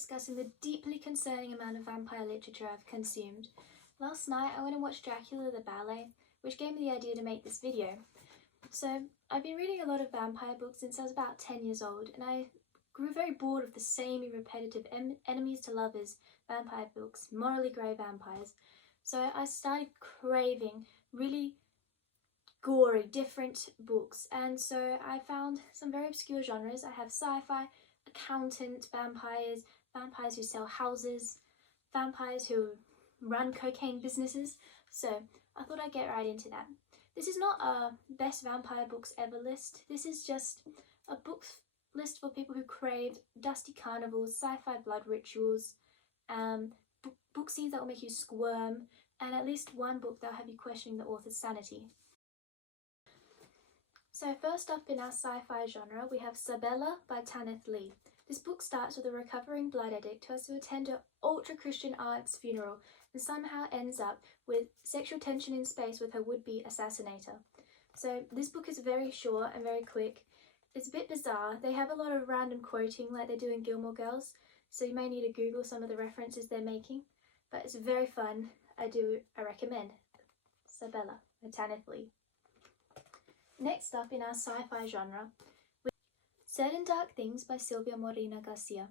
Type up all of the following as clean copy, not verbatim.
discussing the deeply concerning amount of vampire literature I've consumed. Last night I went and watched Dracula the Ballet, which gave me the idea to make this video. So I've been reading a lot of vampire books since I was about 10 years old, and I grew very bored of the samey repetitive enemies to lovers vampire books, morally grey vampires. So I started craving really gory, different books, and so I found some very obscure genres. I have sci-fi, accountant vampires, vampires who sell houses, vampires who run cocaine businesses, so I thought I'd get right into that. This is not a best vampire books ever list. This is just a book list for people who crave dusty carnivals, sci-fi blood rituals, book scenes that will make you squirm, and at least one book that will have you questioning the author's sanity. So first up in our sci-fi genre, we have Sabella by Tanith Lee. This book starts with a recovering blood addict who has to attend an ultra-Christian aunt's funeral and somehow ends up with sexual tension in space with her would-be assassinator. So this book is very short and very quick. It's a bit bizarre. They have a lot of random quoting like they do in Gilmore Girls, so you may need to Google some of the references they're making, but it's very fun. I recommend Sabella by Tanith Lee. Next up in our sci-fi genre, we have Certain Dark Things by Silvia Morena Garcia.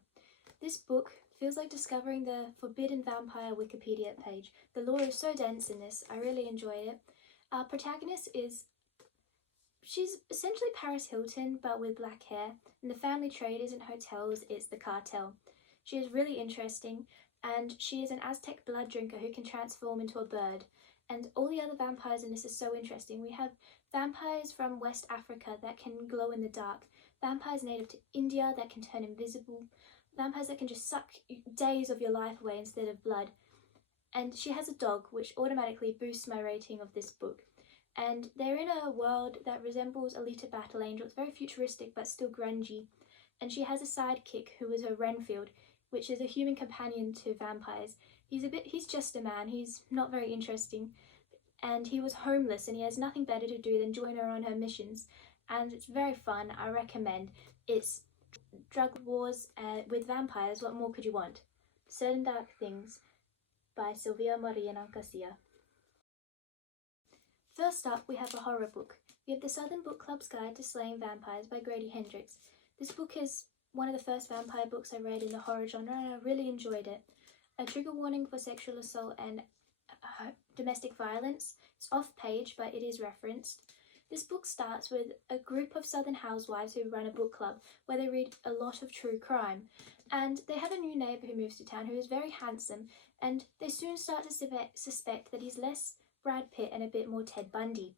This book feels like discovering the Forbidden Vampire Wikipedia page. The lore is so dense in this, I really enjoyed it. Our protagonist she's essentially Paris Hilton but with black hair, and the family trade isn't hotels, it's the cartel. She is really interesting, and she is an Aztec blood drinker who can transform into a bird. And all the other vampires in this is so interesting. We have vampires from West Africa that can glow in the dark, vampires native to India that can turn invisible, vampires that can just suck days of your life away instead of blood. And she has a dog, which automatically boosts my rating of this book. And they're in a world that resembles Alita Battle Angel. It's very futuristic but still grungy. And she has a sidekick who is her Renfield, which is a human companion to vampires. He's just a man, he's not very interesting, and he was homeless and he has nothing better to do than join her on her missions, and it's very fun. I recommend. It's drug wars with vampires. What more could you want? Certain Dark Things by Silvia Morena Garcia. First up, we have a horror book. We have The Southern Book Club's Guide to Slaying Vampires by Grady Hendrix. This book is one of the first vampire books I read in the horror genre, and I really enjoyed it. A trigger warning for sexual assault and domestic violence. It's off-page, but it is referenced. This book starts with a group of southern housewives who run a book club where they read a lot of true crime. And they have a new neighbour who moves to town who is very handsome, and they soon start to suspect that he's less Brad Pitt and a bit more Ted Bundy.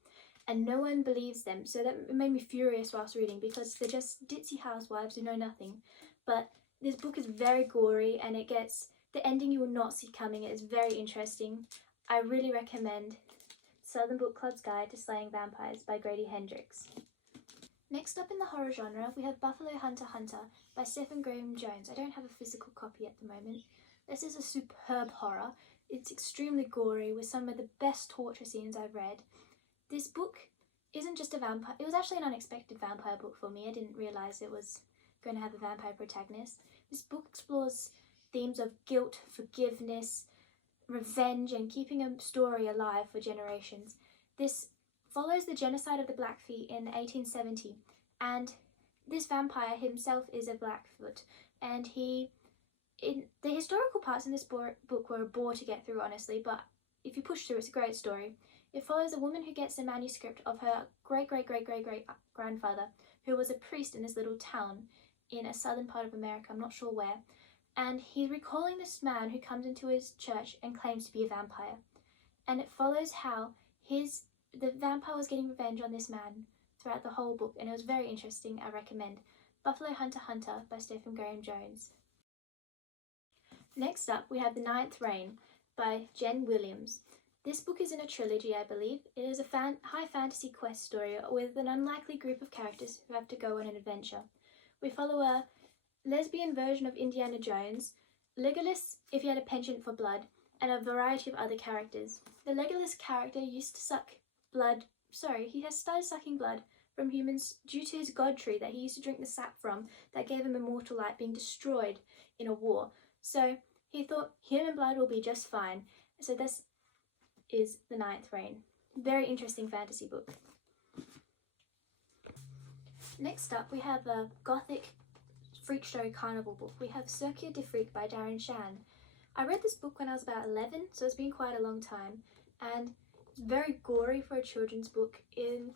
And no one believes them, so that made me furious whilst reading because they're just ditzy housewives who know nothing. But this book is very gory, and it gets the ending you will not see coming. It is very interesting. I really recommend Southern Book Club's Guide to Slaying Vampires by Grady Hendrix. Next up in the horror genre, we have Buffalo Hunter Hunter by Stephen Graham Jones. I don't have a physical copy at the moment. This is a superb horror. It's extremely gory with some of the best torture scenes I've read. This book isn't just a vampire. It was actually an unexpected vampire book for me. I didn't realise it was going to have a vampire protagonist. This book explores themes of guilt, forgiveness, revenge, and keeping a story alive for generations. This follows the genocide of the Blackfeet in 1870, and this vampire himself is a Blackfoot, and the historical parts in this book were a bore to get through, honestly, but if you push through, it's a great story. It follows a woman who gets a manuscript of her great-great-great-great-great-grandfather, who was a priest in this little town in a southern part of America, I'm not sure where, and he's recalling this man who comes into his church and claims to be a vampire. And it follows how the vampire was getting revenge on this man throughout the whole book, and it was very interesting. I recommend Buffalo Hunter Hunter by Stephen Graham Jones. Next up, we have The Ninth Reign by Jen Williams. This book is in a trilogy, I believe. It is a high fantasy quest story with an unlikely group of characters who have to go on an adventure. We follow a lesbian version of Indiana Jones, Legolas if he had a penchant for blood, and a variety of other characters. The Legolas character used to he has started sucking blood from humans due to his god tree that he used to drink the sap from that gave him immortal light being destroyed in a war. So he thought human blood will be just fine. So this is The Ninth Reign. Very interesting fantasy book. Next up, we have a gothic freak show carnival book. We have Circuit de Freak by Darren Shan. I read this book when I was about 11, so it's been quite a long time, and it's very gory for a children's book. It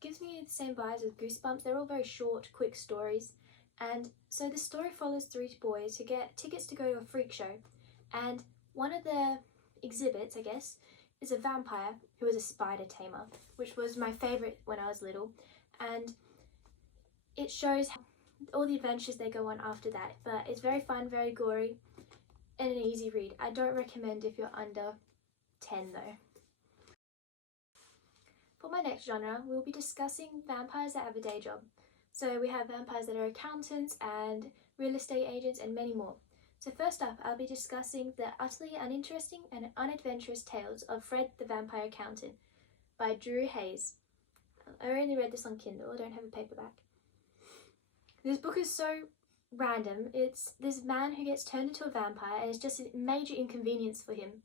gives me the same vibes as Goosebumps. They're all very short, quick stories, and so the story follows 3 boys who get tickets to go to a freak show, and one of the exhibits, I guess, is a vampire who is a spider tamer, which was my favourite when I was little, and it shows all the adventures they go on after that. But it's very fun, very gory, and an easy read. I don't recommend if you're under 10 though. For my next genre, we'll be discussing vampires that have a day job. So we have vampires that are accountants and real estate agents and many more. So first up, I'll be discussing the utterly uninteresting and unadventurous tales of Fred the Vampire Accountant by Drew Hayes. I only read this on Kindle, I don't have a paperback. This book is so random. It's this man who gets turned into a vampire, and it's just a major inconvenience for him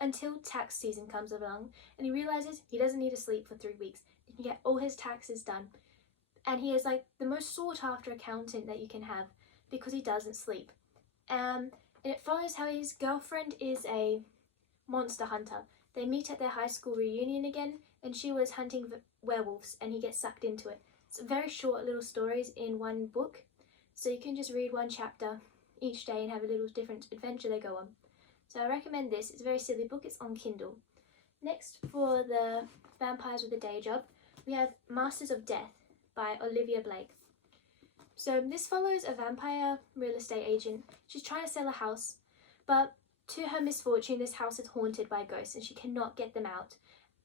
until tax season comes along and he realizes he doesn't need to sleep for 3 weeks. He can get all his taxes done. And he is like the most sought after accountant that you can have because he doesn't sleep. And it follows how his girlfriend is a monster hunter. They meet at their high school reunion again, and she was hunting werewolves and he gets sucked into it. It's very short little stories in one book, so you can just read one chapter each day and have a little different adventure they go on. So I recommend this. It's a very silly book. It's on Kindle. Next, for the vampires with a day job, we have Masters of Death by Olivia Blake. So this follows a vampire real estate agent. She's trying to sell a house, but to her misfortune, this house is haunted by ghosts and she cannot get them out.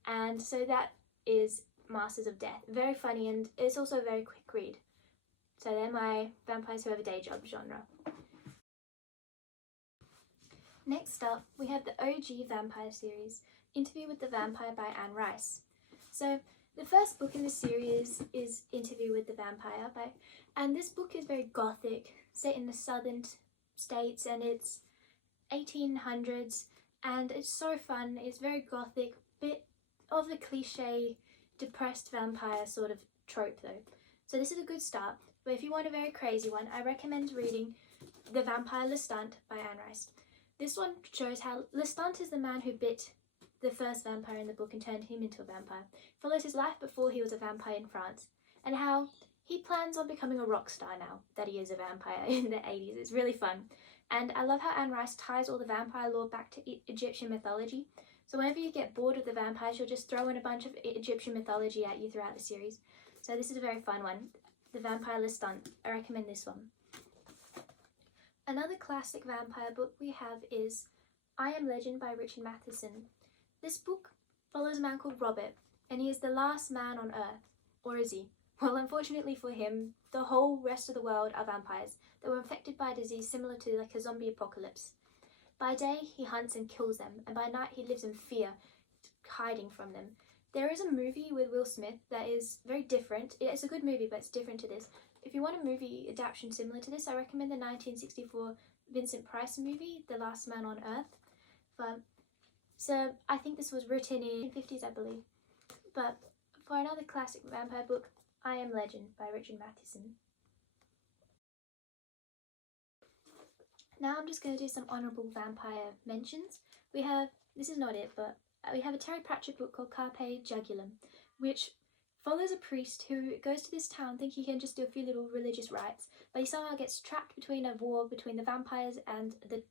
And so that is Masters of Death. Very funny, and it's also a very quick read. So they're my vampires who have a day job genre. Next up, we have the OG vampire series, Interview with the Vampire by Anne Rice. So the first book in the series is Interview with the Vampire and this book is very gothic, set in the southern states, and it's 1800s, and it's so fun. It's very gothic, bit of the cliche depressed vampire sort of trope though. So this is a good start, but if you want a very crazy one, I recommend reading The Vampire Lestant by Anne Rice. This one shows how Lestant is the man who bit the first vampire in the book and turned him into a vampire. It follows his life before he was a vampire in France, and how he plans on becoming a rock star now that he is a vampire in the 80s. It's really fun. And I love how Anne Rice ties all the vampire lore back to Egyptian mythology. So whenever you get bored of the vampires, she'll just throw in a bunch of Egyptian mythology at you throughout the series. So this is a very fun one. The Vampire Lestant. I recommend this one. Another classic vampire book we have is I Am Legend by Richard Matheson. This book follows a man called Robert, and he is the last man on Earth. Or is he? Well, unfortunately for him, the whole rest of the world are vampires that were infected by a disease similar to like a zombie apocalypse. By day, he hunts and kills them, and by night he lives in fear, hiding from them. There is a movie with Will Smith that is very different. It's a good movie, but it's different to this. If you want a movie adaptation similar to this, I recommend the 1964 Vincent Price movie, The Last Man on Earth. So I think this was written in the 50s, I believe. But for another classic vampire book, I Am Legend by Richard Matheson. Now I'm just going to do some honourable vampire mentions. We have, this is not it, but we have a Terry Pratchett book called Carpe Jugulum, which follows a priest who goes to this town thinking he can just do a few little religious rites, but he somehow gets trapped between a war between the vampires and the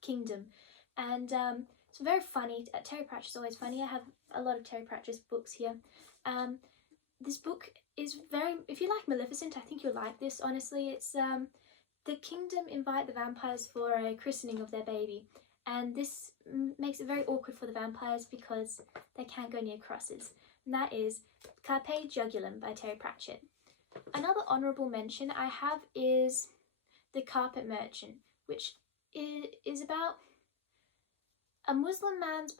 kingdom. And it's very funny. Terry Pratchett's always funny. I have a lot of Terry Pratchett's books here. This book is very, if you like Maleficent, I think you'll like this, honestly. It's the kingdom invite the vampires for a christening of their baby, and this makes it very awkward for the vampires because they can't go near crosses. And that is Carpe Jugulum by Terry Pratchett. Another honourable mention I have is The Carpet Merchant, which is about a Muslim man's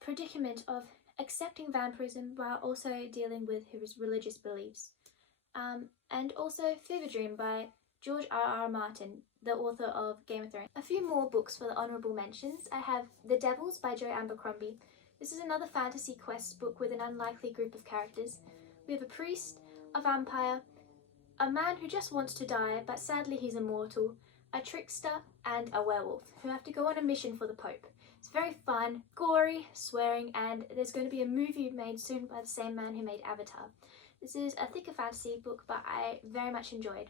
predicament of accepting vampirism while also dealing with his religious beliefs. And also Fever Dream by George R.R. Martin. the author of Game of Thrones. A few more books for the honourable mentions. I have The Devils by Joe Abercrombie. This is another fantasy quest book with an unlikely group of characters. We have a priest, a vampire, a man who just wants to die but sadly he's immortal, a trickster and a werewolf who have to go on a mission for the Pope. It's very fun, gory, swearing, and there's going to be a movie made soon by the same man who made Avatar. This is a thicker fantasy book but I very much enjoyed.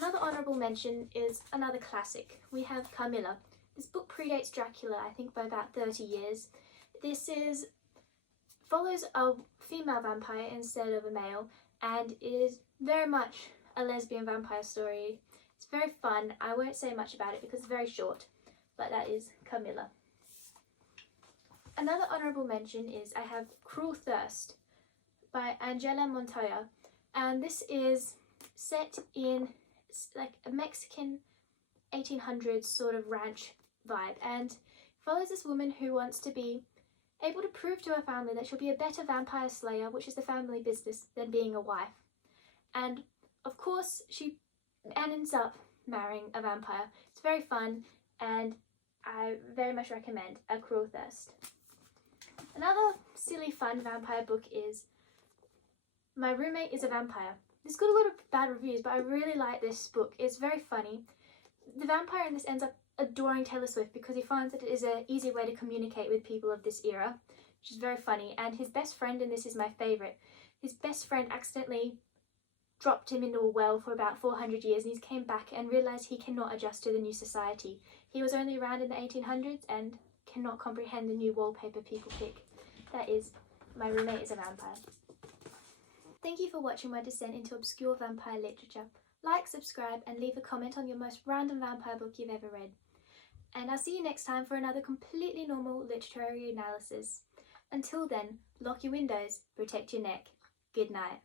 Another honourable mention is another classic. We have Carmilla. This book predates Dracula, I think, by about 30 years. This follows a female vampire instead of a male, and is very much a lesbian vampire story. It's very fun. I won't say much about it because it's very short, but that is Carmilla. Another honourable mention is I have Cruel Thirst by Angela Montoya, and this is set in like a Mexican 1800s sort of ranch vibe, and follows this woman who wants to be able to prove to her family that she'll be a better vampire slayer, which is the family business, than being a wife. And of course she ends up marrying a vampire. It's very fun and I very much recommend A Cruel Thirst. Another silly fun vampire book is My Roommate is a Vampire. This got a lot of bad reviews, but I really like this book. It's very funny. The vampire in this ends up adoring Taylor Swift because he finds that it is an easy way to communicate with people of this era, which is very funny. And his best friend in this is my favourite. His best friend accidentally dropped him into a well for about 400 years and he came back and realised he cannot adjust to the new society. He was only around in the 1800s and cannot comprehend the new wallpaper people pick. That is My Roommate is a Vampire. Thank you for watching my descent into obscure vampire literature. Like, subscribe and leave a comment on your most random vampire book you've ever read. And I'll see you next time for another completely normal literary analysis. Until then, lock your windows, protect your neck. Good night.